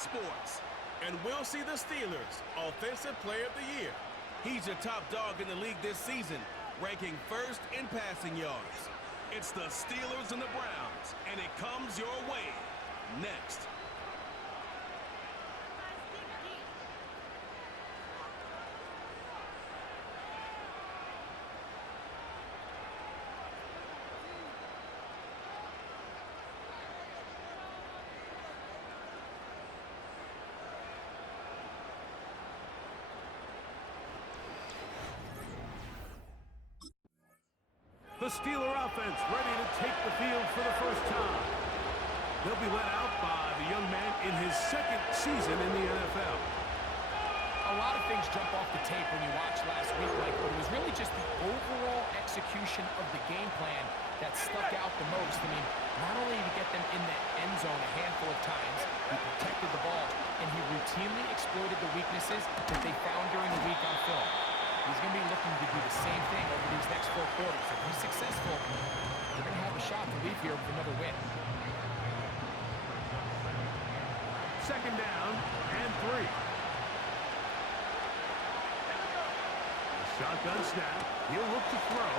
sports. And we'll see the Steelers Offensive Player of the Year. He's a top dog in the league this season, ranking first in passing yards. It's the Steelers and the Browns, and it comes your way next. The Steeler offense ready to take the field for the first time. They'll be led out by the young man in his second season in the NFL. A lot of things jump off the tape when you watch last week, Mike, but it was really just the overall execution of the game plan that stuck out the most. I mean, not only did he get them in the end zone a handful of times, he protected the ball, and he routinely exploited the weaknesses that they found during the week on film. He's going to be looking to do the same thing over these next 4 quarters. If he's successful, they're going to have a shot to leave here with another win. Second down and 3. The shotgun snap. He'll look to throw.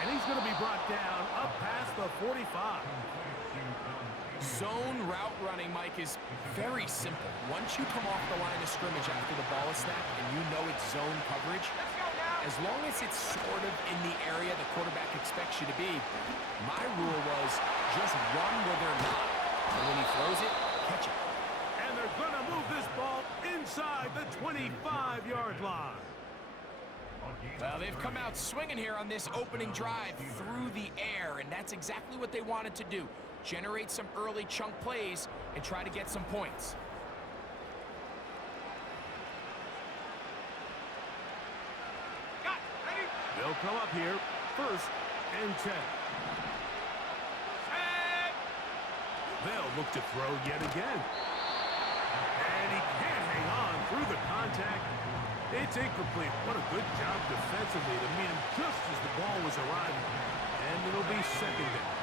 And he's going to be brought down up past the 45. Zone route running, Mike, is very simple. Once you come off the line of scrimmage after the ball is snapped and you know it's zone coverage, as long as it's sort of in the area the quarterback expects you to be, my rule was just run where they're not. And when he throws it, catch it. And they're going to move this ball inside the 25-yard line. Well, they've come out swinging here on this opening drive through the air, and that's exactly what they wanted to do. Generate some early chunk plays and try to get some points. They'll come up here, 1st and 10. They'll look to throw yet again. And he can't hang on through the contact. It's incomplete. What a good job defensively to meet him just as the ball was arriving. And it'll be 2nd down.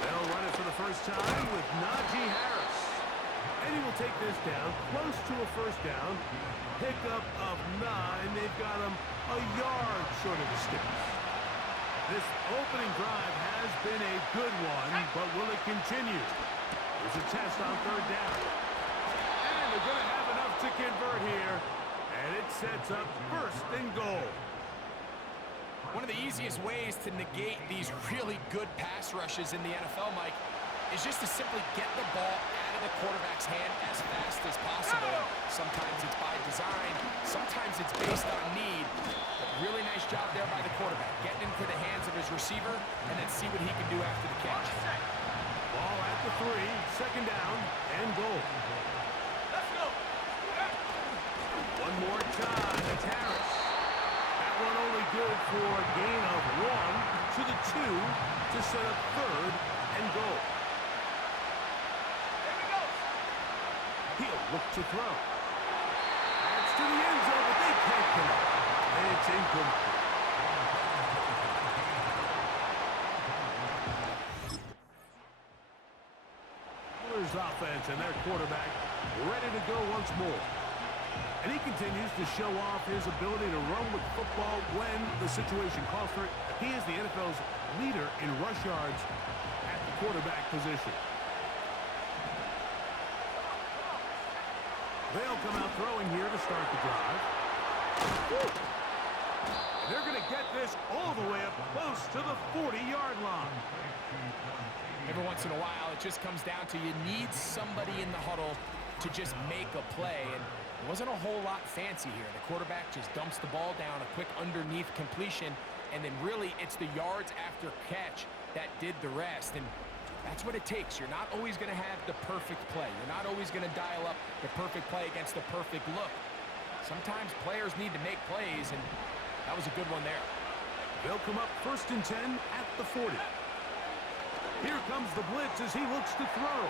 They'll run it for the first time with Najee Harris. And he will take this down close to a 1st down. Pickup of 9. They've got him a yard short of the sticks. This opening drive has been a good one, but will it continue? There's a test on 3rd down. And they're going to have enough to convert here. And it sets up 1st and goal. One of the easiest ways to negate these really good pass rushes in the NFL, Mike, is just to simply get the ball out of the quarterback's hand as fast as possible. Sometimes it's by design, sometimes it's based on need. But really nice job there by the quarterback, getting into the hands of his receiver and then see what he can do after the catch. Ball at the 3, 2nd down and goal. Let's go. One more time, it's Harris. That one only good for a gain of 1 to the 2 to set up 3rd and goal. He'll look to throw. That's to the end zone, but they can't connect. It's incomplete. Steelers offense and their quarterback ready to go once more. And he continues to show off his ability to run with football when the situation calls for it. He is the NFL's leader in rush yards at the quarterback position. They'll come out throwing here to start the drive. And they're going to get this all the way up close to the 40-yard line. Every once in a while, it just comes down to you need somebody in the huddle to just make a play. And it wasn't a whole lot fancy here. The quarterback just dumps the ball down, a quick underneath completion, and then really it's the yards after catch that did the rest. And that's what it takes. You're not always going to have the perfect play. You're not always going to dial up the perfect play against the perfect look. Sometimes players need to make plays, and that was a good one there. They'll come up 1st and 10 at the 40. Here comes the blitz as he looks to throw.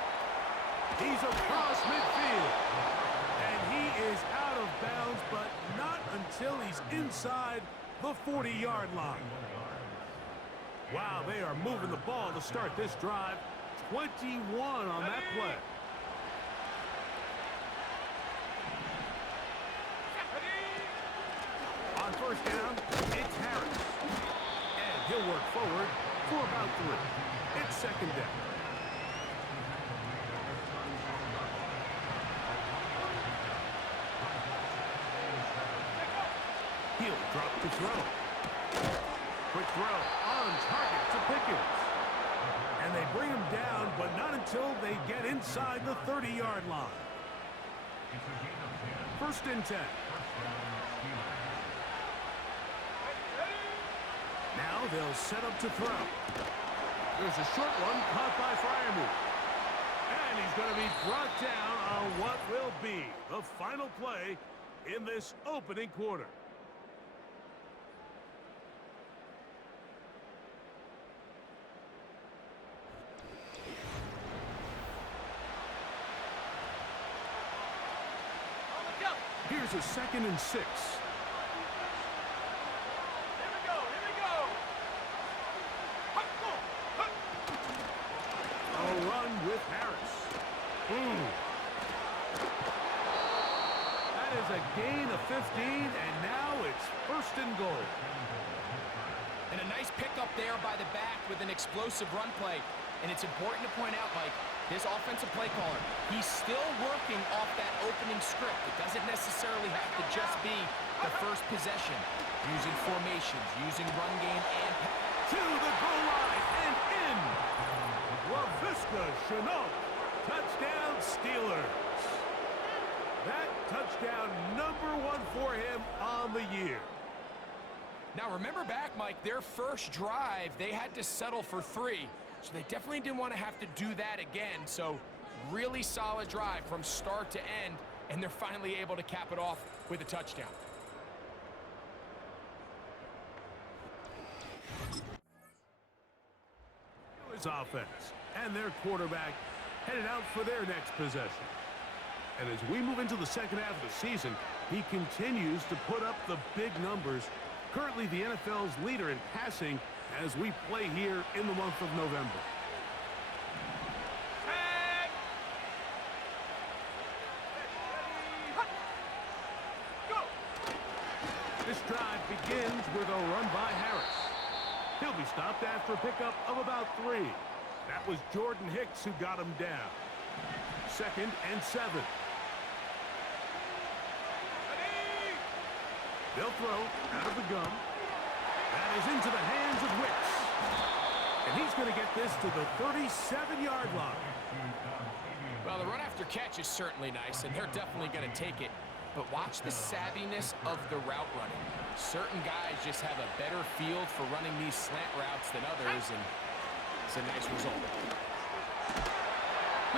He's across midfield. And he is out of bounds, but not until he's inside the 40-yard line. Wow, they are moving the ball to start this drive. 21 on that play. On first down, it's Harris. And he'll work forward for about 3. It's second down. He'll drop to throw. Quick throw on target to Pickens. And they bring him down, but not until they get inside the 30-yard line. First and 10. Now they'll set up to throw. There's a short one caught by Freiermuth. And he's going to be brought down on what will be the final play in this opening quarter. Here's a 2nd and 6. A run with Harris. That is a gain of 15, and now it's 1st and goal. And a nice pickup there by the back with an explosive run play. And it's important to point out, Mike, this offensive play caller, he's still working off that opening script. It doesn't necessarily have to just be the first possession. Using formations, using run game, and to the goal line and in. LaVisca Chenault. Touchdown, Steelers. That touchdown #1 for him on the year. Now remember back, Mike, their first drive, they had to settle for 3. So they definitely didn't want to have to do that again. So really solid drive from start to end, and they're finally able to cap it off with a touchdown. Steelers offense and their quarterback headed out for their next possession. And as we move into the second half of the season, he continues to put up the big numbers. Currently the NFL's leader in passing as we play here in the month of November. This drive begins with a run by Harris. He'll be stopped after a pickup of about 3. That was Jordan Hicks who got him down. 2nd and 7. They'll throw out of the gun. That is into the hands of Wicks. And he's going to get this to the 37-yard line. Well, the run after catch is certainly nice, and they're definitely going to take it. But watch the savviness of the route running. Certain guys just have a better field for running these slant routes than others, and it's a nice result.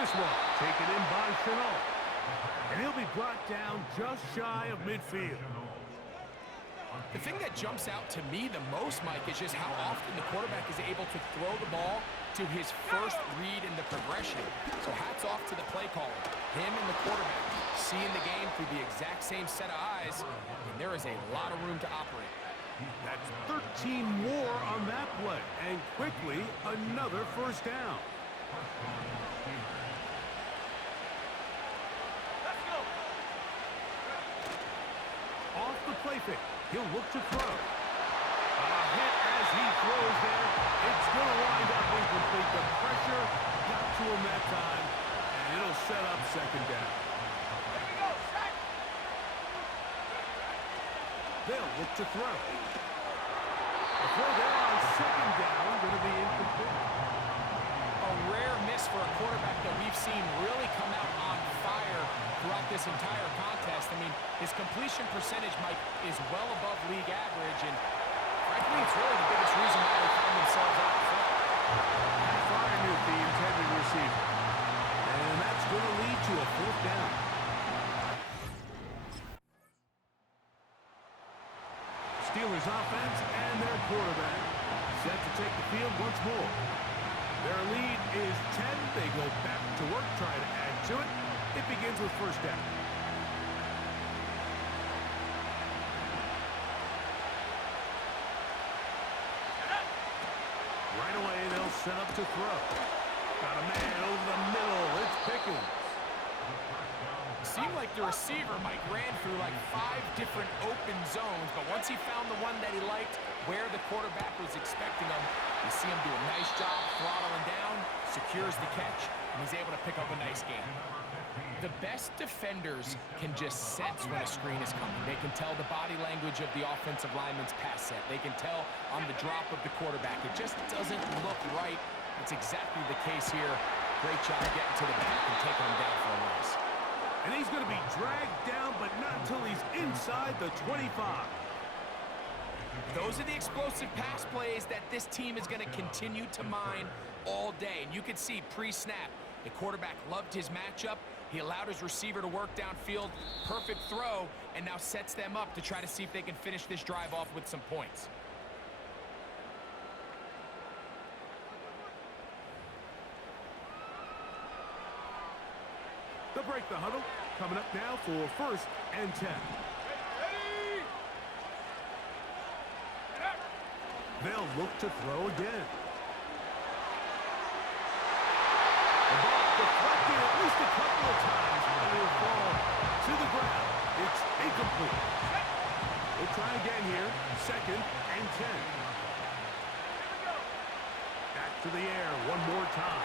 This one taken in by Chenault. And he'll be brought down just shy of midfield. The thing that jumps out to me the most, Mike, is just how often the quarterback is able to throw the ball to his first read in the progression. So hats off to the play caller. Him and the quarterback seeing the game through the exact same set of eyes, and there is a lot of room to operate. That's 13 more on that play, and quickly another first down. Let's go. Off the play fake. He'll look to throw. A hit as he throws there. It's going to wind up incomplete. The pressure got to him that time, and it'll set up second down. They'll look to throw. The throw there on second down going to be incomplete. A rare miss for a quarterback that we've seen really come out on fire throughout this entire contest. I mean, his completion percentage, Mike, is well above league average, and frankly, it's really the biggest reason why they find themselves out front. Freiermuth, the intended receiver. And that's going to lead to a 4th down. Steelers offense and their quarterback set to take the field once more. Their lead is 10. They go back to work, try to add to it. It begins with first down. Right away, they'll set up to throw. Got a man over the middle. It's Pickens. Seemed like the receiver, Mike, ran through like 5 different open zones, but once he found the one that he liked, where the quarterback was expecting him, you see him do a nice job throttling down, secures the catch, and he's able to pick up a nice gain. The best defenders can just sense when a screen is coming. They can tell the body language of the offensive lineman's pass set. They can tell on the drop of the quarterback. It just doesn't look right. It's exactly the case here. Great job getting to the back and taking him down for a loss. And he's going to be dragged down, but not until he's inside the 25. Those are the explosive pass plays that this team is going to continue to mine all day. And you can see pre-snap, the quarterback loved his matchup. He allowed his receiver to work downfield. Perfect throw, and now sets them up to try to see if they can finish this drive off with some points. They'll break the huddle. Coming up now for 1st and 10. They'll look to throw again. The ball deflected at least a couple of times, and it will fall to the ground. It's incomplete. We'll try again here. 2nd and 10. Back to the air one more time.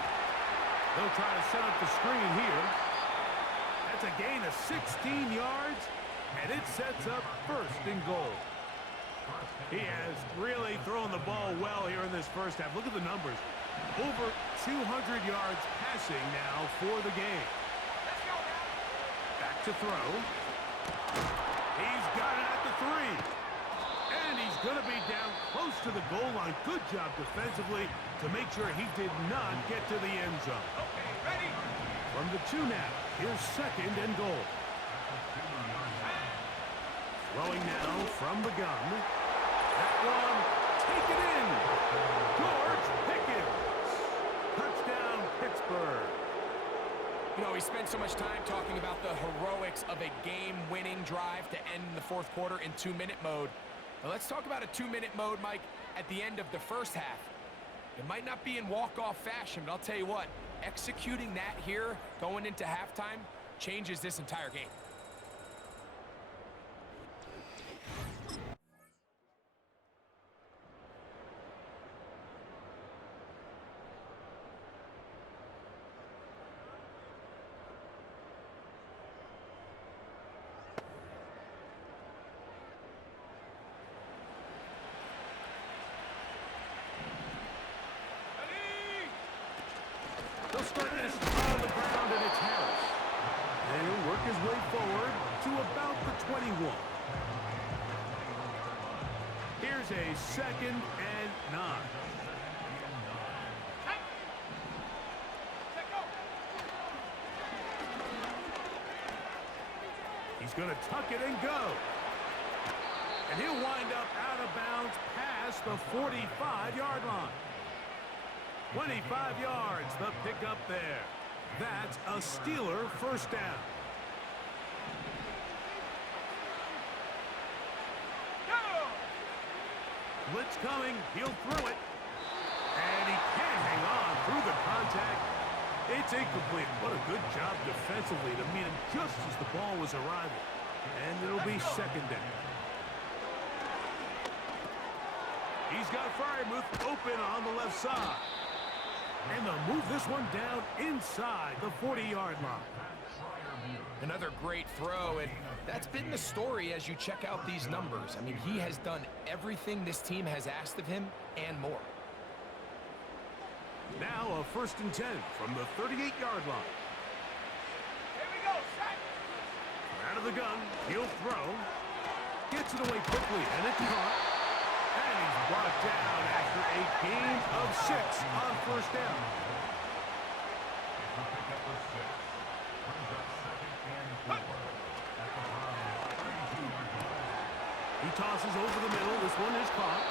They'll try to set up the screen here. That's a gain of 16 yards, and it sets up 1st and goal. He has really thrown the ball well here in this first half. Look at the numbers. Over 200 yards passing now for the game. Back to throw. He's got it at the 3. And he's going to be down close to the goal line. Good job defensively to make sure he did not get to the end zone. Okay, ready. From the 2 now, here's 2nd and goal. Throwing now from the gun. That one, taken in. George Pickens. Touchdown, Pittsburgh. You know, we spent so much time talking about the heroics of a game-winning drive to end the 4th quarter in 2-minute mode. Now let's talk about a 2-minute mode, Mike, at the end of the first half. It might not be in walk-off fashion, but I'll tell you what, executing that here going into halftime changes this entire game. They'll start this on the ground, and it's Harris. And he'll work his way forward to about the 21. Here's a 2nd and 9. He's going to tuck it and go. And he'll wind up out of bounds past the 45-yard line. 25 yards, the pickup there. That's a Steeler 1st down. Blitz coming, he'll throw it. And he can't hang on through the contact. It's incomplete. What a good job defensively to meet him just as the ball was arriving. And it'll be 2nd down. He's got Fryermuth open on the left side. And they'll move this one down inside the 40-yard line. Another great throw, and that's been the story as you check out these numbers. I mean, he has done everything this team has asked of him and more. Now a 1st and 10 from the 38-yard line. Here we go, set. Out of the gun, he'll throw. Gets it away quickly, and it's caught. And he's brought down after a gain of 6 on 1st down. He tosses over the middle. This one is caught.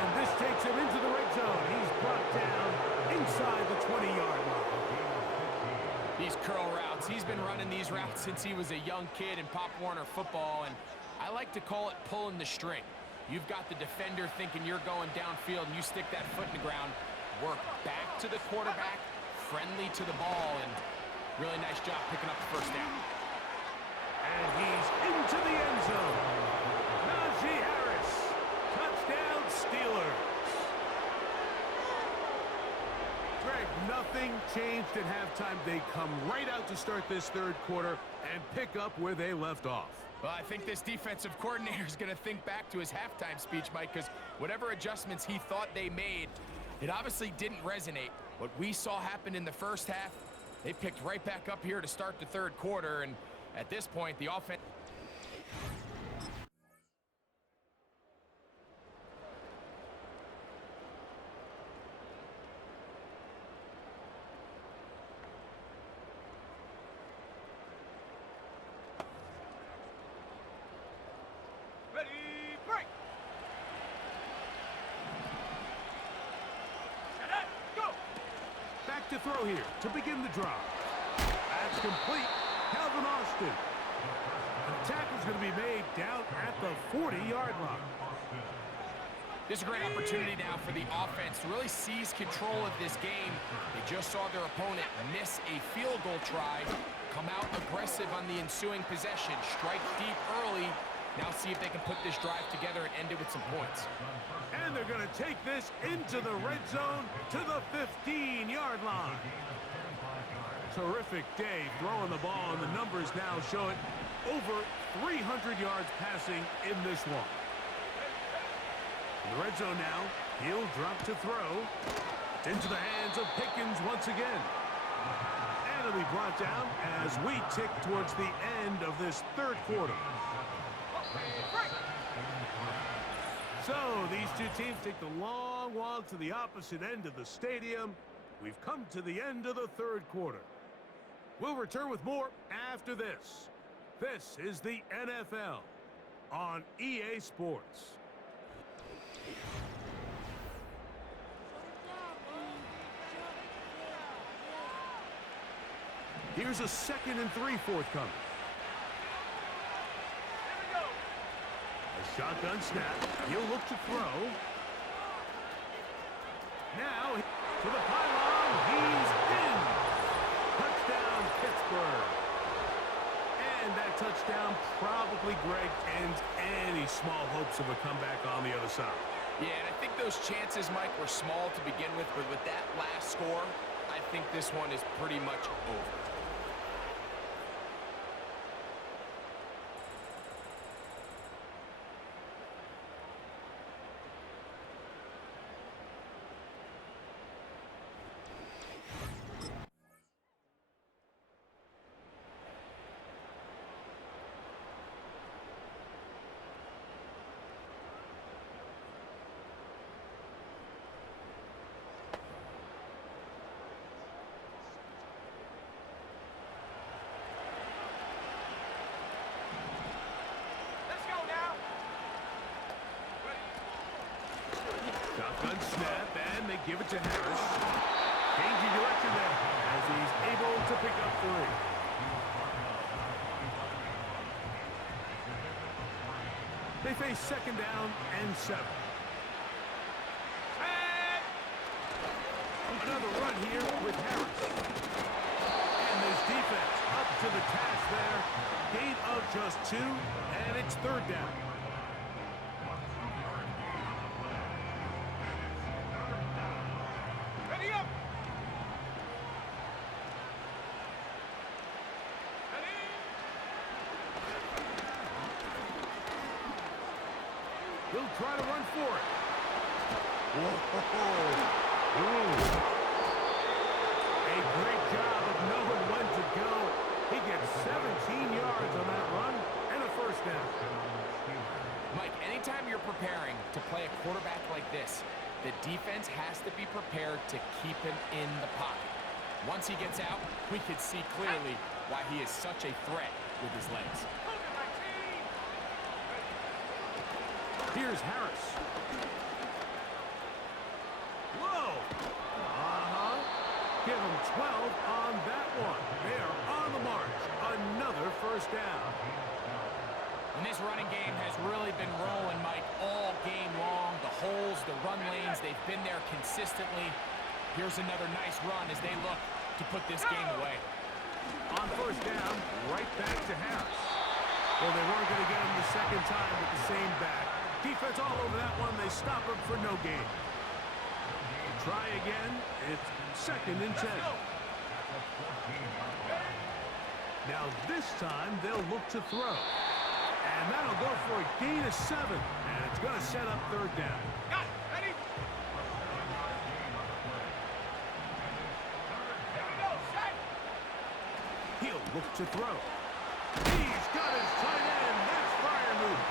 And this takes him into the red zone. He's brought down inside the 20-yard line. These curl routes, he's been running these routes since he was a young kid in Pop Warner football, and I like to call it pulling the string. You've got the defender thinking you're going downfield, and you stick that foot in the ground, work back to the quarterback, friendly to the ball, and really nice job picking up the first down. And he's into the end zone. Najee Harris. Touchdown, Steelers. Greg, nothing changed at halftime. They come right out to start this third quarter and pick up where they left off. Well, I think this defensive coordinator is going to think back to his halftime speech, Mike, because whatever adjustments he thought they made, it obviously didn't resonate. What we saw happen in the first half, they picked right back up here to start the third quarter, and at this point, the offense... Ready, break. Set up, go. Back to throw here to begin the drive. That's complete. Calvin Austin. The tackle's going to be made down at the 40-yard line. This is a great opportunity now for the offense to really seize control of this game. They just saw their opponent miss a field goal try, come out aggressive on the ensuing possession, strike deep early. Now see if they can put this drive together and end it with some points. And they're going to take this into the red zone to the 15-yard line. Terrific day throwing the ball, and the numbers now show it. Over 300 yards passing in this one. In the red zone now, he'll drop to throw. It's into the hands of Pickens once again. And it'll be brought down as we tick towards the end of this third quarter. So these two teams take the long walk to the opposite end of the stadium. We've come to the end of the third quarter. We'll return with more after this. This is the NFL on EA Sports. Here's a 2nd and 3 forthcoming. A shotgun snap. He'll look to throw. Now to the pylon. He's in. Touchdown, Pittsburgh. And that touchdown probably, Greg, ends any small hopes of a comeback on the other side. Yeah, and I think those chances, Mike, were small to begin with, but with that last score, I think this one is pretty much over. Shotgun snap, and they give it to Harris. Changing direction there as he's able to pick up 3. They face 2nd down and 7. Another run here with Harris. And this defense up to the task there. Gain of just 2, and it's 3rd down. He'll try to run for it. Whoa. A great job of knowing when to go. He gets 17 yards on that run and a 1st down. Mike, anytime you're preparing to play a quarterback like this, the defense has to be prepared to keep him in the pocket. Once he gets out, we can see clearly why he is such a threat with his legs. Here's Harris. Whoa! Give him 12 on that one. They are on the march. Another 1st down. And this running game has really been rolling, Mike, all game long. The holes, the run lanes, they've been there consistently. Here's another nice run as they look to put this game away. On first down, right back to Harris. Well, they weren't going to get him the second time with the same back. Defense all over that one. They stop him for no gain. Try again. It's 2nd and 10. Now this time they'll look to throw. And that'll go for a gain of 7. And it's going to set up 3rd down. Got it. Ready? Here we go. Set. He'll look to throw. He's got his tight end. That's Freiermuth.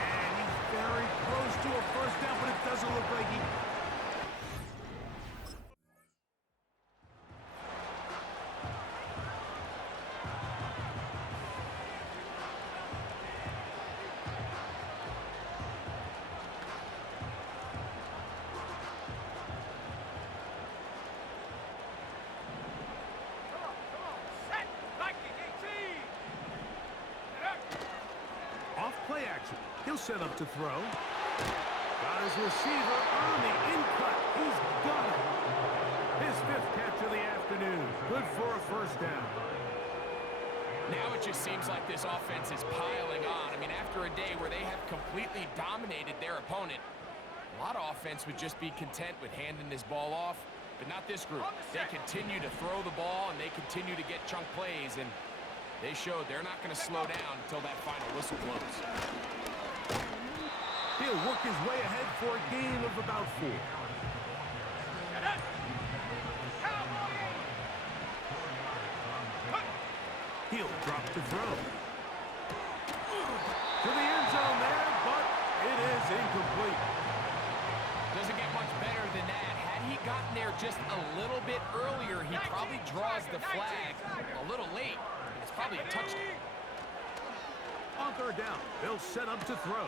And he's very close to a first down, but it doesn't look like he... Come on. Set. Viking 18. Off play action. He'll set up to throw. Got his receiver on the in-cut. He's got it. His 5th catch of the afternoon. Good for a first down. Now it just seems like this offense is piling on. I mean, after a day where they have completely dominated their opponent, a lot of offense would just be content with handing this ball off, but not this group. They continue to throw the ball, and they continue to get chunk plays, and they showed they're not going to slow down until that final whistle blows. He'll work his way ahead for a gain of about 4. He'll drop to throw. To the end zone there, but it is incomplete. Doesn't get much better than that. Had he gotten there just a little bit earlier, he probably draws the flag a little late. It's probably a touchdown. On 3rd down, they'll set up to throw.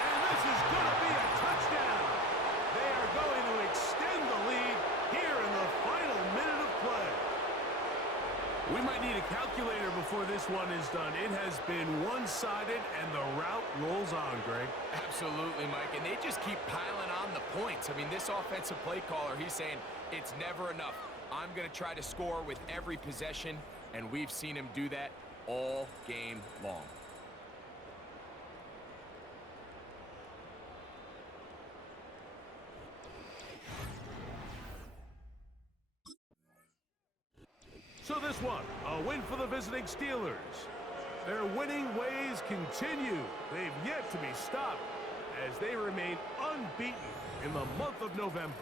And this is going to be a touchdown. They are going to extend the lead here in the final minute of play. We might need a calculator before this one is done. It has been one-sided, and the route rolls on, Greg. Absolutely, Mike, and they just keep piling on the points. I mean, this offensive play caller, he's saying it's never enough. I'm going to try to score with every possession, and we've seen him do that all game long. So this one, a win for the visiting Steelers. Their winning ways continue. They've yet to be stopped as they remain unbeaten in the month of November.